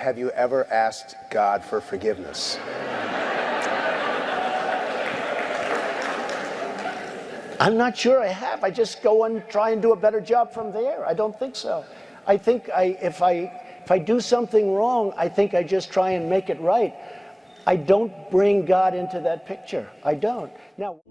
have you ever asked God for forgiveness? I'm not sure I have. I just go and try and do a better job from there. I don't think so. I think if I do something wrong, I think I just try and make it right. I don't bring God into that picture. I don't. Now.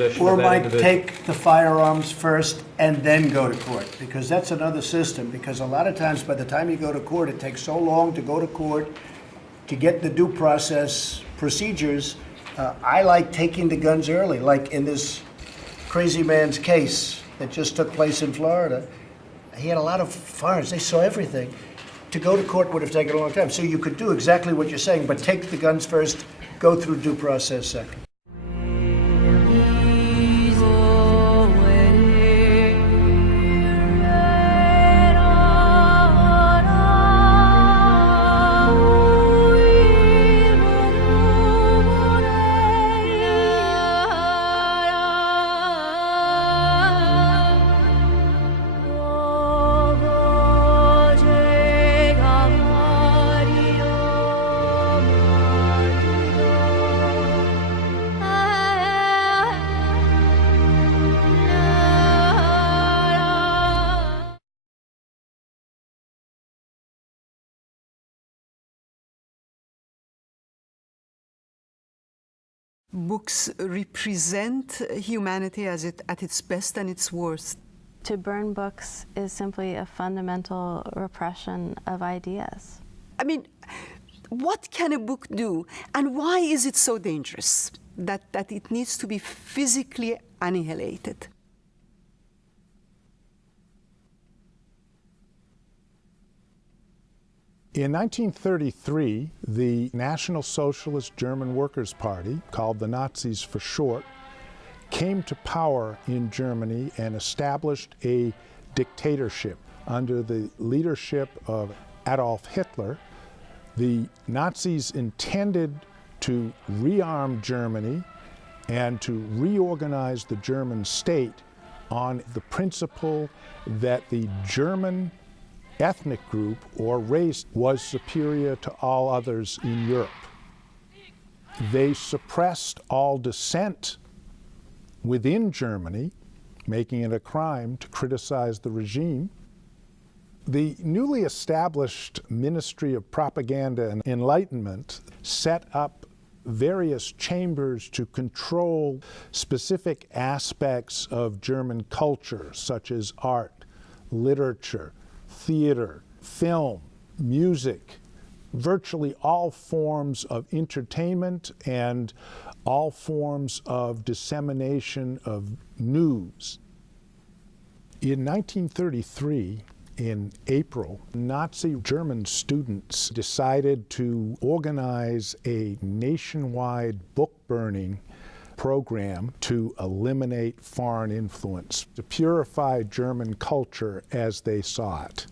possession Or of that might individual. take the firearms first and then go to court, because that's another system. Because a lot of times, by the time you go to court, it takes so long to go to court to get the due process procedures. I like taking the guns early, like in this crazy man's case that just took place in Florida. He had a lot of firearms. They saw everything. To go to court would have taken a long time. So you could do exactly what you're saying, but take the guns first, go through due process second. Books represent humanity at its best and its worst. To burn books is simply a fundamental repression of ideas. I mean, what can a book do, and why is it so dangerous that it needs to be physically annihilated? In 1933, the National Socialist German Workers' Party, called the Nazis for short, came to power in Germany and established a dictatorship under the leadership of Adolf Hitler. The Nazis intended to rearm Germany and to reorganize the German state on the principle that the German ethnic group or race was superior to all others in Europe. They suppressed all dissent within Germany, making it a crime to criticize the regime. The newly established Ministry of Propaganda and Enlightenment set up various chambers to control specific aspects of German culture, such as art, literature, theater, film, music, virtually all forms of entertainment and all forms of dissemination of news. In 1933, in April, Nazi German students decided to organize a nationwide book burning program to eliminate foreign influence, to purify German culture as they saw it.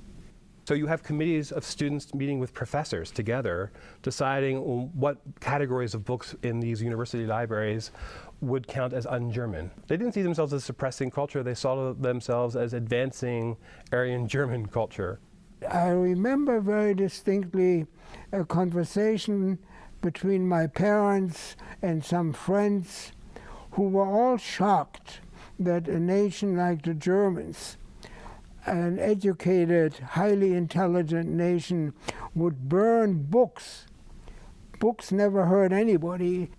So you have committees of students meeting with professors together, deciding what categories of books in these university libraries would count as un-German. They didn't see themselves as suppressing culture, they saw themselves as advancing Aryan German culture. I remember very distinctly a conversation between my parents and some friends who were all shocked that a nation like the Germans, an educated, highly intelligent nation, would burn books. Books never hurt anybody.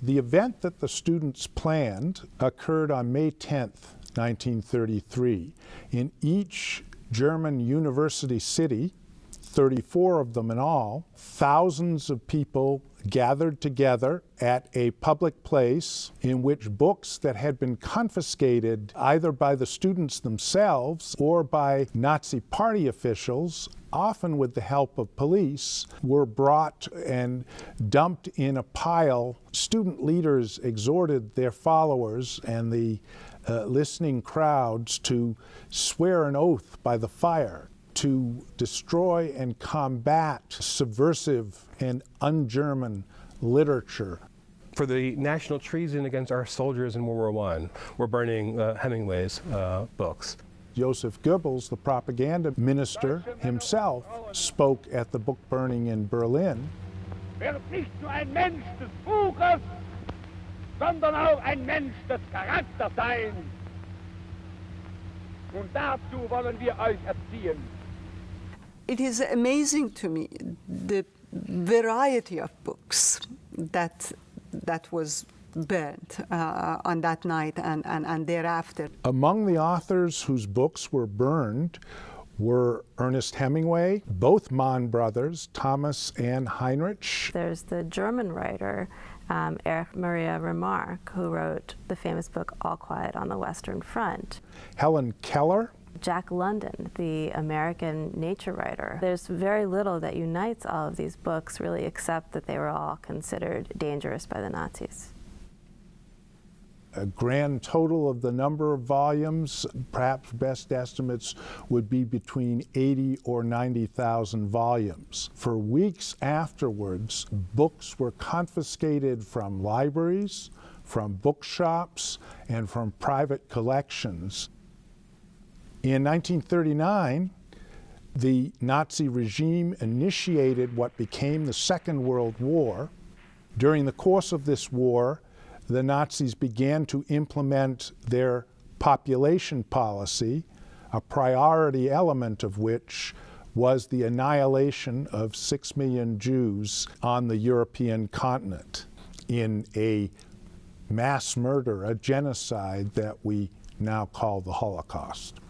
The event that the students planned occurred on May 10th, 1933. In each German university city, 34 of them in all, thousands of people gathered together at a public place in which books that had been confiscated either by the students themselves or by Nazi party officials, often with the help of police, were brought and dumped in a pile. Student leaders exhorted their followers and the listening crowds to swear an oath by the fire to destroy and combat subversive and un-German literature. For the national treason against our soldiers in World War I, we're burning Hemingway's books. Joseph Goebbels, the propaganda minister himself, spoke at the book burning in Berlin. Wird nicht nur ein Mensch des Buches, sondern auch ein Mensch des Charakters sein. Und dazu wollen wir euch erziehen. It is amazing to me the variety of books that was burned on that night and thereafter. Among the authors whose books were burned were Ernest Hemingway, both Mann brothers, Thomas and Heinrich. There's the German writer, Erich Maria Remarque, who wrote the famous book All Quiet on the Western Front. Helen Keller. Jack London, the American nature writer. There's very little that unites all of these books, really, except that they were all considered dangerous by the Nazis. A grand total of the number of volumes, perhaps best estimates, would be between 80 or 90,000 volumes. For weeks afterwards, books were confiscated from libraries, from bookshops, and from private collections. In 1939, the Nazi regime initiated what became the Second World War. During the course of this war, the Nazis began to implement their population policy, a priority element of which was the annihilation of 6 million Jews on the European continent in a mass murder, a genocide that we now call the Holocaust.